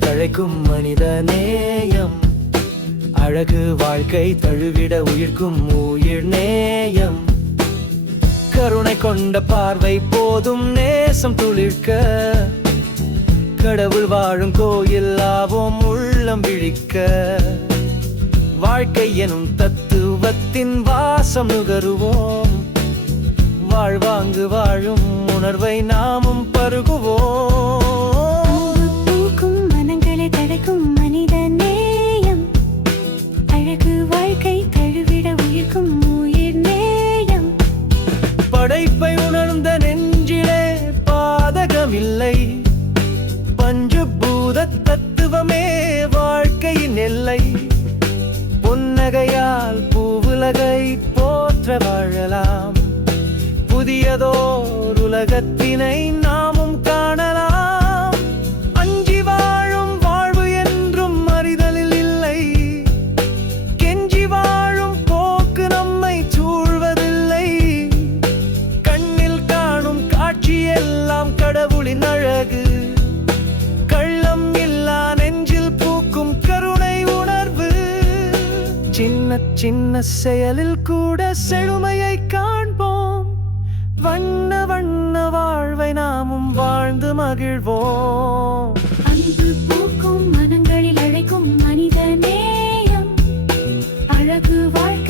அழைக்கும் மனித நேயம். அழகு வாழ்க்கை தழுவிட உயிர்க்கும் உயிர் நேயம். கருணை கொண்ட பார்வை போதும் நேசம் துளிர்க்க. கடவுள் வாழும் கோயில் ஆவோம் உள்ளம் விழிக்க. வாழ்க்கை எனும் தத்துவத்தின் வாசம் நுகருவோம். வாழ்வாங்கு வாழும் உணர்வை நாமும் பருகுவோம். படைப்பை உணர்ந்த நெஞ்சிலே பாதகமில்லை. பஞ்சபூத தத்துவமே வாழ்க்கையின் எல்லை. புன்னகையால் பூவுலகை போற்ற வாழலாம். புதியதோர் உலகத்தினை சின்ன சின்ன செயலில் கூட செழுமையை காண்போம். வண்ண வண்ண வாழ்வை நாமும் வாழ்ந்து மகிழ்வோம். அன்பு பூக்கும் மனங்களில் அழைக்கும் மனித நேயம். அழகு வாழ்க்கை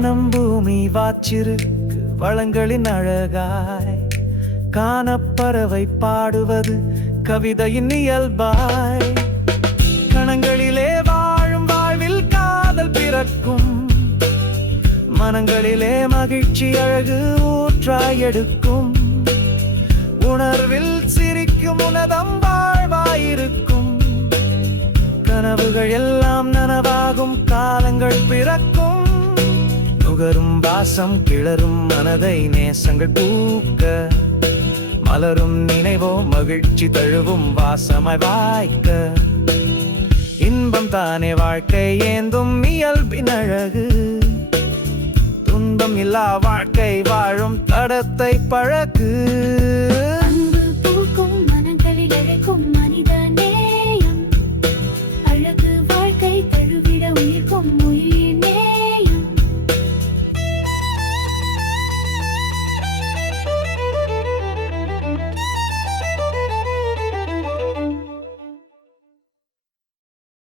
வானம் பூமி வாச்சிருக்கு வளங்களின் அழகாய். காணப்பறவை பாடுவது கவிதையின் இயல்பாய். கணங்களிலே வாழும் வாழ்வில் காதல் பிறக்கும். மனங்களிலே மகிழ்ச்சி அழகு ஊற்றாய் எடுக்கும். உணர்வில் சிரிக்கும் உனதம் வாழ்வாயிருக்கும். கனவுகள் எல்லாம் நனவாகும் காலங்கள் பிறக்கும். நுகரும் வாசம் கிளறும் மனதை நேசங்கள் பூக்க. மலரும் நினைவோ மகிழ்ச்சி தழுவும் வாசமாய் வாய்க்க. இன்பம் தானே வாழ்க்கை ஏந்தும் இயல்பின் அழகு. துன்பம் இல்லா வாழ்க்கை வாழும் தடத்தை பழகு மனிதன்.